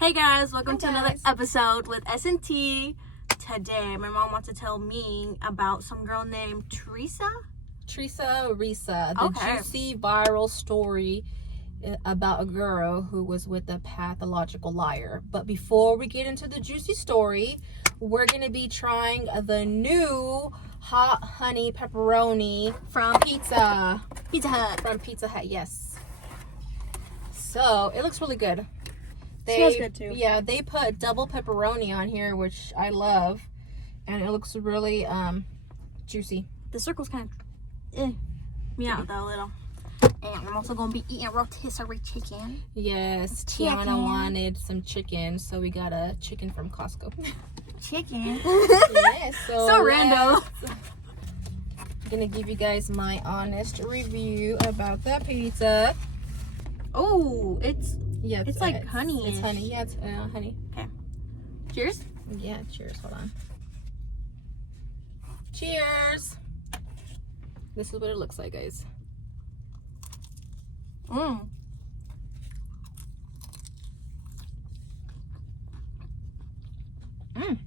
Hey guys, welcome to another episode with S&T. Today, my mom wants to tell me about some girl named Reesa, the juicy viral story about a girl who was with a pathological liar. But before we get into the juicy story, we're going to be trying the new Hotnhoney pepperoni from Pizzahut. From Pizzahut, Yes. So, it looks really good. Smells good too. Yeah, they put double pepperoni on here, which I love. And it looks really juicy. The circle's kind of me out though a little. And I'm also going to be eating rotisserie chicken. Yes, Tiana wanted some chicken, so we got a chicken from Costco. Chicken? Yeah, so random. I'm going to give you guys my honest review about that pizza. Oh, it's like honey. It's honey. Yeah, it's honey. Okay. Cheers. Yeah, cheers. Hold on. Cheers. This is what it looks like, guys. Mmm. Mmm.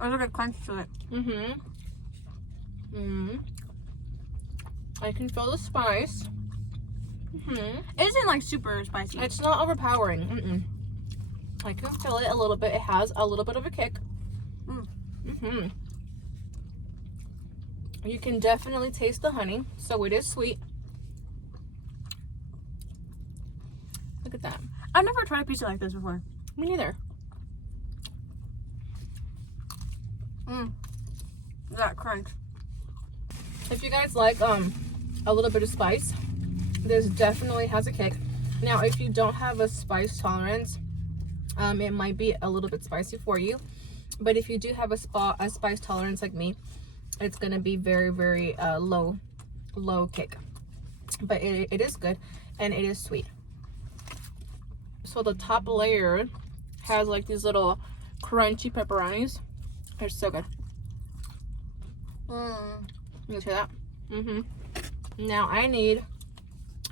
There's like a crunch to it. Mm-hmm. Mm-hmm. I can feel the spice. Mm-hmm. It isn't like super spicy. It's not overpowering. Mm-mm. I can feel it a little bit. It has a little bit of a kick. Mm-hmm. You can definitely taste the honey, so it is sweet. Look at that. I've never tried a pizza like this before. Me neither. That crunch. If you guys like a little bit of spice, this definitely has a kick. Now, if you don't have a spice tolerance, it might be a little bit spicy for you. But if you do have a spice tolerance like me, it's going to be very, very low kick. But it is good, and it is sweet. So the top layer has like these little crunchy pepperonis. They're so good. You see that? Mm-hmm. Now I need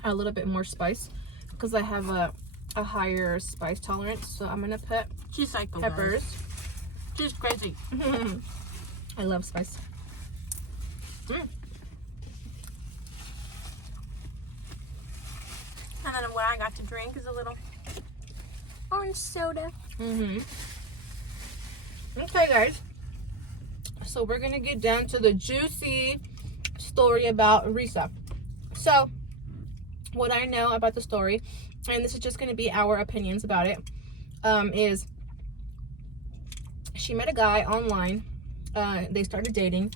a little bit more spice because I have a higher spice tolerance. So I'm gonna put She's psycho, peppers. Guys. She's crazy. I love spice. And then what I got to drink is a little orange soda. Okay, guys. So we're gonna get down to the juicy story about Reesa. So what I know about the story, and this is just gonna be our opinions about it, is she met a guy online. They started dating,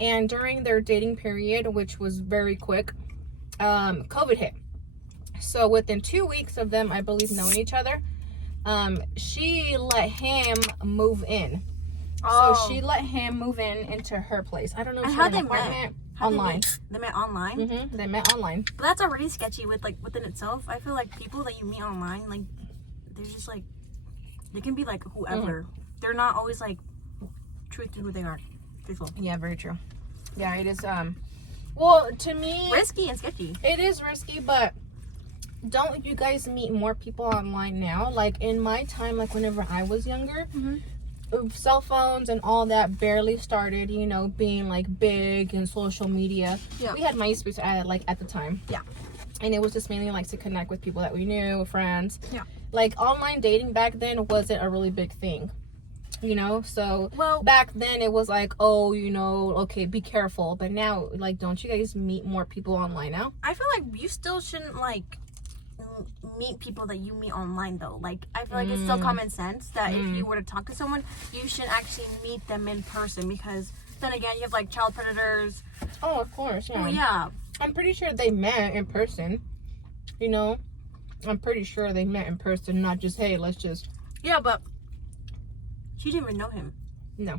and during their dating period, which was very quick, COVID hit. So within 2 weeks of them, I believe, knowing each other, she let him move in. So she let him move into her place. I don't know if she had an apartment. Online. They met online? They met online. But that's already sketchy within itself. I feel like people that you meet online, like, they're just like, they can be like whoever. They're not always like true to who they are. Truthful. Yeah, very true. Yeah, it is, well, to me, risky and sketchy. It is risky, but don't you guys meet more people online now? Like in my time, like whenever I was younger, cell phones and all that barely started, you know, being like big in social media. Yeah. We had MySpace at the time. Yeah. And it was just mainly like to connect with people that we knew, friends. Yeah. Like online dating back then wasn't a really big thing. You know, so back then it was like, oh, you know, okay, be careful. But now, like, don't you guys meet more people online now? I feel like you still shouldn't like meet people that you meet online though. Like, I feel like it's still common sense that if you were to talk to someone, you should actually meet them in person, because then again you have like child predators. Oh, of course. Yeah. Oh yeah. I'm pretty sure they met in person. You know, I'm pretty sure they met in person, not just, hey, let's just. Yeah, but she didn't even know him. No,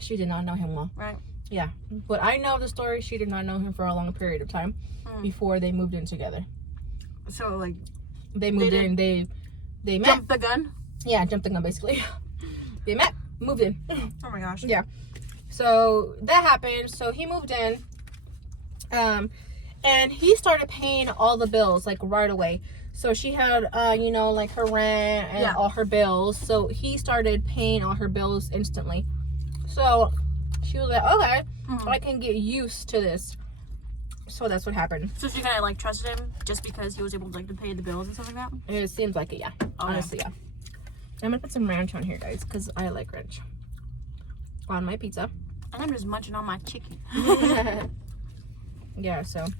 she did not know him well. Right. Yeah, but I know the story. She did not know him for a long period of time before they moved in together. So like, they moved in. They met. Jumped the gun. Yeah, jumped the gun basically. They met, moved in. Oh my gosh. Yeah. So that happened. So he moved in. And he started paying all the bills like right away. So she had, you know, like her rent and all her bills. So he started paying all her bills instantly. So she was like, okay, I can get used to this. So that's what happened. So she kind of like trusted him just because he was able to like to pay the bills and stuff like that? It seems like it, yeah. Honestly, yeah. I'm gonna put some ranch on here, guys, because I like ranch on my pizza. And I'm just munching on my chicken. Yeah, so I'm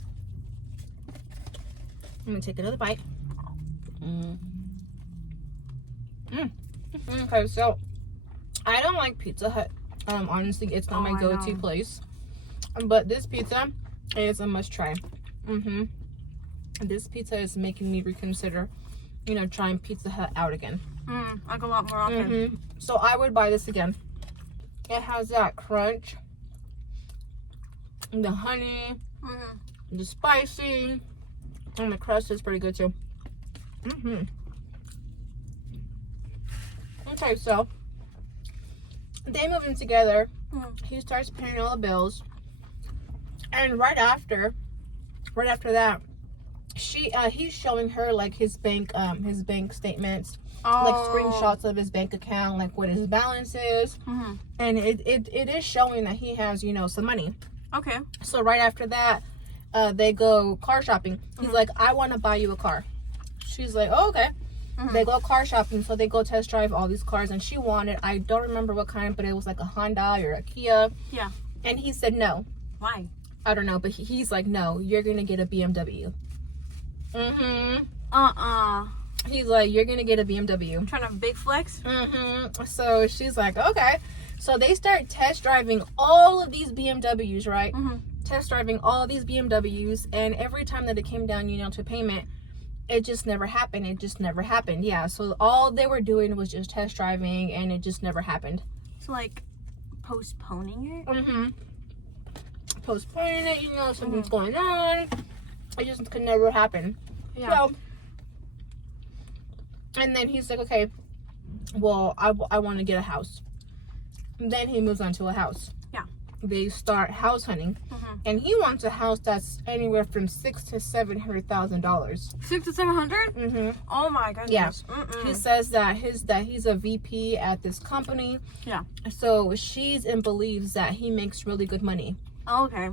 gonna take another bite. Okay, so I don't like Pizza Hut. Honestly, it's not my go-to place. But this pizza is a must-try. This pizza is making me reconsider, you know, trying Pizza Hut out again. Like a lot more often. So I would buy this again. It has that crunch, the honey, the spicy, and the crust is pretty good too. Okay, so they move in together. He starts paying all the bills, and right after that, he's showing her like his bank statements, like screenshots of his bank account, like what his balance is, and it is showing that he has, you know, some money. Okay. So right after that, they go car shopping. He's like, I want to buy you a car. She's like, oh, okay. They go car shopping, so they go test drive all these cars, and she wanted, I don't remember what kind, but it was like a Honda or a Kia. Yeah. And he said no. Why? I don't know, but he's like, no, you're gonna get a BMW. He's like, you're gonna get a BMW. I'm trying to big flex. So she's like, okay. So they start test driving all of these BMWs, right? Test driving all of these BMWs, and every time that it came down, you know, to payment, it just never happened. Yeah, so all they were doing was just test driving, and it just never happened. So like postponing it? Postponing it, you know, something's going on. It just could never happen. Yeah. So, and then he's like, okay, well, I want to get a house. And then he moves on to a house. Yeah. They start house hunting, and he wants a house that's anywhere from $600,000 to $700,000. $600 to $700? Oh my goodness. Yeah. He says that he's a VP at this company. Yeah. So she's and believes that he makes really good money. Oh, okay.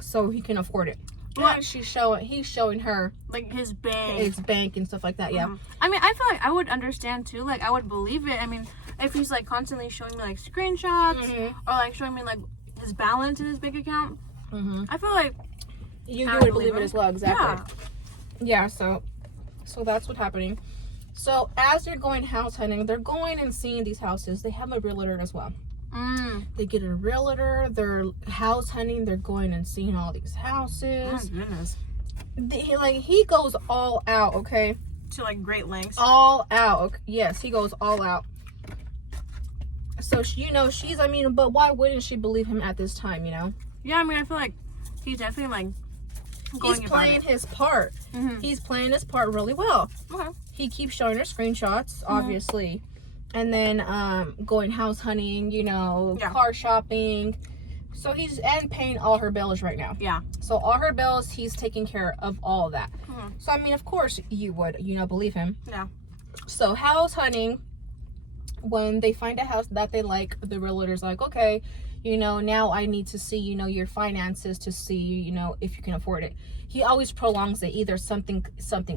So he can afford it. What? And he's showing her like his bank and stuff like that. Yeah. I mean, I feel like I would understand too. Like I would believe it. I mean, if he's like constantly showing me like screenshots or like showing me like his balance in his bank account, I feel like you would believe it as well. Exactly. Yeah. So that's what's happening. So as they're going house hunting, they're going and seeing these houses. They have a realtor as well. They get a realtor. They're house hunting. They're going and seeing all these houses. Oh goodness. He goes all out. Okay. To like great lengths. All out. Yes, he goes all out. So you know but why wouldn't she believe him at this time? You know. Yeah, I mean, I feel like he's definitely like he's playing his part. He's playing his part really well. Okay. He keeps showing her screenshots, obviously. And then going house hunting, you know, car shopping. So he's paying all her bills right now. Yeah. So all her bills, he's taking care of all of that. So I mean, of course you would, you know, believe him. Yeah. So house hunting, when they find a house that they like, the realtor's like, okay, you know, now I need to see, you know, your finances to see, you know, if you can afford it. He always prolongs it. Either something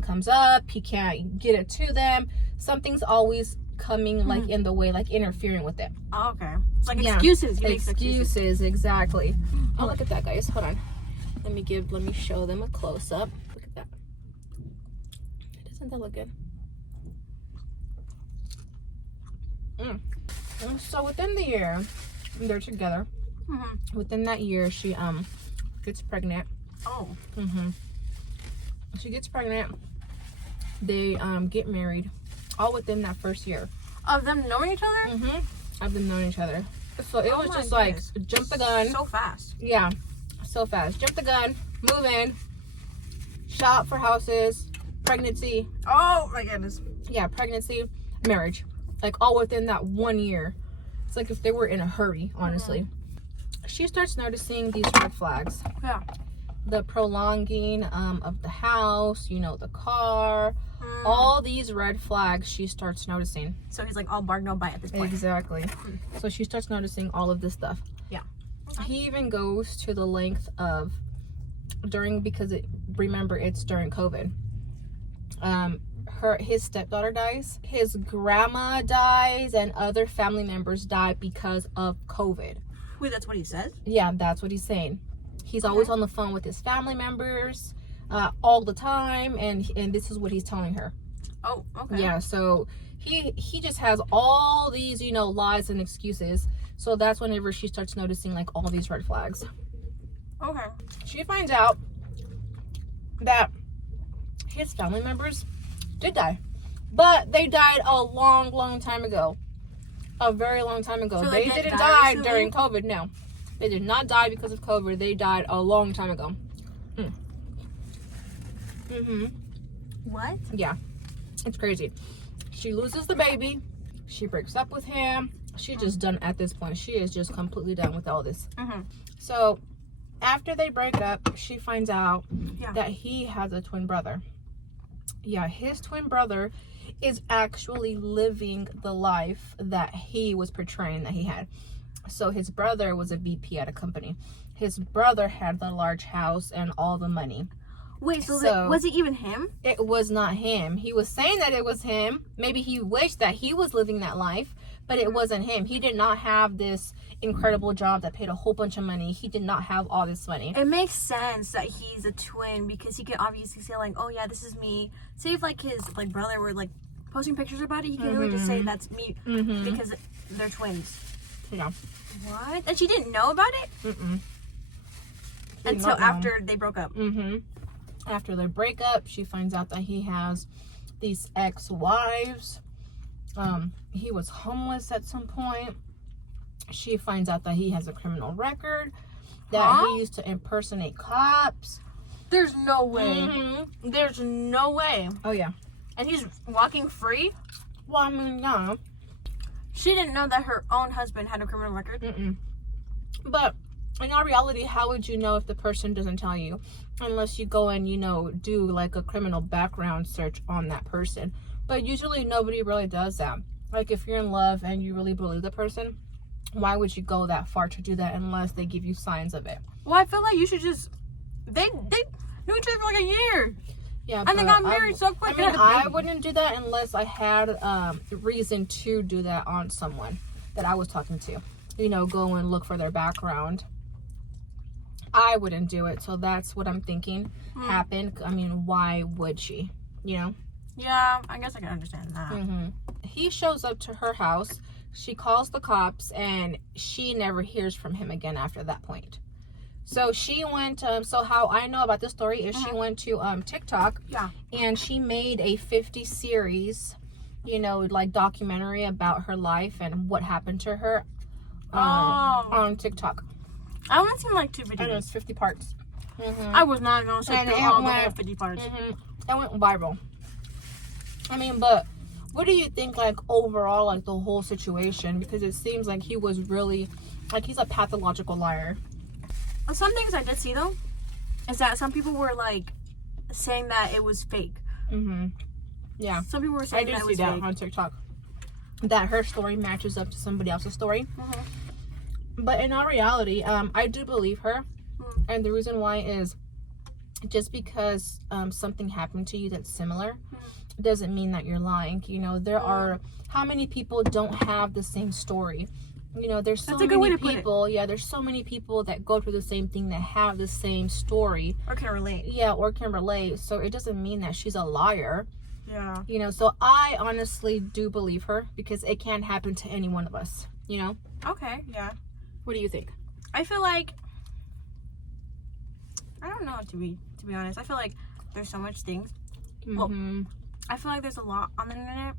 comes up, he can't get it to them. Something's always coming like in the way, like interfering with it. Oh, okay. It's like excuses. Excuses, exactly. Oh, look at that, guys. Hold on. Let me show them a close up. Look at that. Doesn't that look good? And so within the year, they're together. Within that year, she gets pregnant. Oh. She gets pregnant. They get married. All within that first year. Of them knowing each other? Of them knowing each other. So it was just like, jump the gun. So fast. Yeah, so fast. Jump the gun, move in, shop for houses, pregnancy. Oh my goodness. Yeah, pregnancy, marriage. Like all within that 1 year. It's like if they were in a hurry, honestly. She starts noticing these red flags. Yeah. the prolonging of the house, you know, the car, all these red flags she starts noticing. So he's like all bark no bite at this point. Exactly. So she starts noticing all of this stuff. Yeah. He even goes to the length of remember it's during COVID. His stepdaughter dies, his grandma dies, and other family members die because of COVID. Wait, that's what he says? Yeah, that's what he's saying. He's always on the phone with his family members all the time, and this is what he's telling her. Oh, okay. Yeah, so he just has all these, you know, lies and excuses. So that's whenever she starts noticing like all these red flags. Okay. She finds out that his family members did die, but they died a long time ago. A very long time ago. So they didn't die during COVID. No, they did not die because of COVID. They died a long time ago. What? Yeah, it's crazy. She loses the baby. She breaks up with him. She's just done at this point. She is just completely done with all this. So after they break up, she finds out that he has a twin brother. Yeah, his twin brother is actually living the life that he was portraying that he had. So his brother was a VP at a company. His brother had the large house and all the money. Wait, so was it even him? It was not him. He was saying that it was him. Maybe he wished that he was living that life, but it wasn't him. He did not have this incredible job that paid a whole bunch of money. He did not have all this money. It makes sense that he's a twin because he could obviously say like, oh yeah, this is me. Say if like his like brother were like posting pictures about it, he can really just say that's me because they're twins. Yeah. What? And she didn't know about it? Until after they broke up. After they break up, she finds out that he has these ex-wives. He was homeless at some point. She finds out that he has a criminal record, that he used to impersonate cops. There's no way. There's no way. Oh, yeah. And he's walking free? Well, I mean, yeah. She didn't know that her own husband had a criminal record? But in all reality, how would you know if the person doesn't tell you? Unless you go and, you know, do like a criminal background search on that person. But usually nobody really does that. Like if you're in love and you really believe the person, why would you go that far to do that unless they give you signs of it? Well, I feel like you should just... They knew each other for like a year. Yeah, and they got married so quick. I mean, I wouldn't do that unless I had reason to do that on someone that I was talking to. You know, go and look for their background. I wouldn't do it, so that's what I'm thinking happened. I mean, why would she? You know? Yeah, I guess I can understand that. He shows up to her house. She calls the cops, and she never hears from him again after that point. So she went, so how I know about this story is she went to TikTok, and she made a 50 series, you know, like documentary about her life and what happened to her on TikTok. I only seen like 2 videos. And it was 50 parts. I was not going to sit through all the whole 50 parts. It went viral. I mean, but what do you think, like, overall, like, the whole situation? Because it seems like he was really, like, he's a pathological liar. Some things I did see, though, is that some people were, like, saying that it was fake. Yeah. Some people were saying that it was fake. I did see that on TikTok. That her story matches up to somebody else's story. But in all reality, I do believe her. And the reason why is just because something happened to you that's similar doesn't mean that you're lying. You know, there are, how many people don't have the same story? You know, there's so many people. Yeah, there's so many people that go through the same thing, that have the same story. Or can relate. Yeah, or can relate. So it doesn't mean that she's a liar. Yeah. You know, so I honestly do believe her because it can happen to any one of us, you know? Okay, yeah. What do you think? I feel like, I don't know, to be honest. I feel like there's so much things. Well, I feel like there's a lot on the internet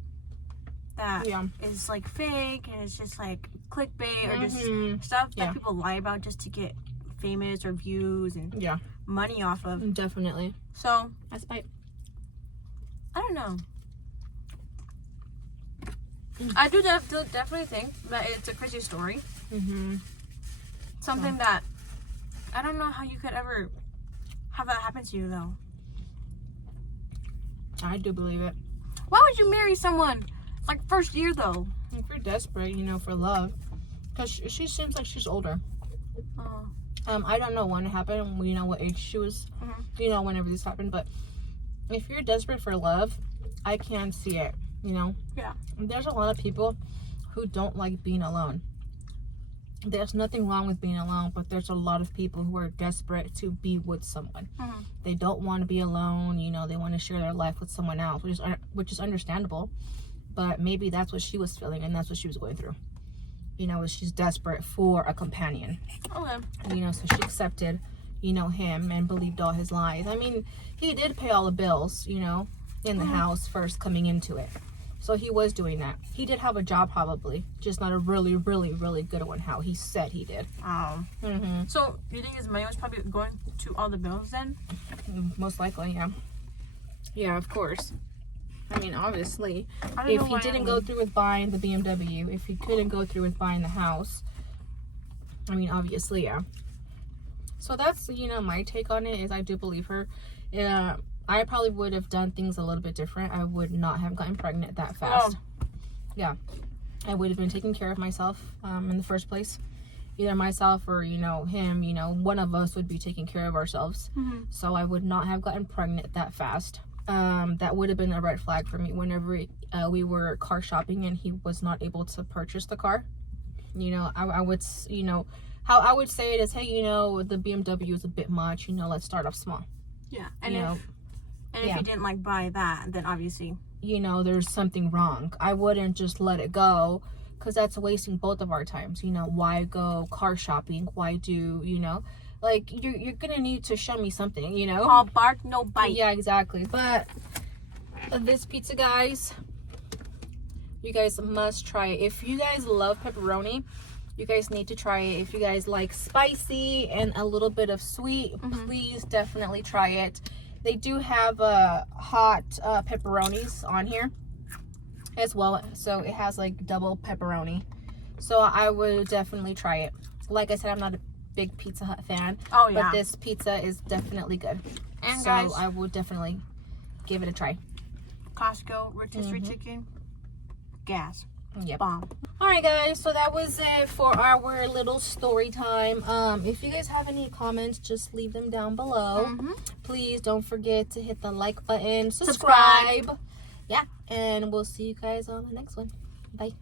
that is like fake, and it's just like clickbait or just stuff that people lie about just to get famous or views and money off of. Definitely. So that's spite. I don't know. I do definitely think that it's a crazy story. Something that I don't know how you could ever have that happen to you though. I do believe it. Why would you marry someone like first year though? If you're desperate, you know, for love, because she seems like she's older. Oh. I don't know when it happened. You know what age she was. You know, whenever this happened. But if you're desperate for love, I can see it. You know. Yeah. There's a lot of people who don't like being alone. There's nothing wrong with being alone, but there's a lot of people who are desperate to be with someone. They don't want to be alone. You know, they want to share their life with someone else, which is understandable. But maybe that's what she was feeling, and that's what she was going through. You know, she's desperate for a companion. Okay. You know, so she accepted, you know, him and believed all his lies. I mean, he did pay all the bills, you know, in the house first coming into it. So he was doing that. He did have a job probably, just not a really, really, really good one, how he said he did. Oh. So you think his money was probably going to all the bills then? Most likely, yeah. Yeah, of course. I mean, obviously, if he didn't go through with buying the BMW, if he couldn't go through with buying the house, I mean, obviously, yeah. So that's, you know, my take on it is I do believe her. Yeah, I probably would have done things a little bit different. I would not have gotten pregnant that fast. Yeah. I would have been taking care of myself in the first place. Either myself or, you know, him, you know, one of us would be taking care of ourselves. So I would not have gotten pregnant that fast. That would have been a red flag for me whenever we were car shopping and he was not able to purchase the car. You know, I would, you know, how I would say it is, hey, you know, the BMW is a bit much, you know, let's start off small. Yeah. And you know, if you didn't like buy that, then obviously, you know, there's something wrong. I wouldn't just let it go, because that's wasting both of our times. You know, why go car shopping? Why do, you know, like you're gonna need to show me something, you know. All bark, no bite. Yeah, exactly. But this pizza, guys, you guys must try it. If you guys love pepperoni, you guys need to try it. If you guys like spicy and a little bit of sweet, please definitely try it. They do have hot pepperonis on here as well, so it has like double pepperoni. So I would definitely try it. Like I said, I'm not a big Pizza Hut fan, but this pizza is definitely good. And so guys, I would definitely give it a try. Costco rotisserie chicken, gas. Yep. Bomb. Alright guys, so that was it for our little story time. If you guys have any comments, just leave them down below. Please don't forget to hit the like button, subscribe. Yeah, and we'll see you guys on the next one. Bye.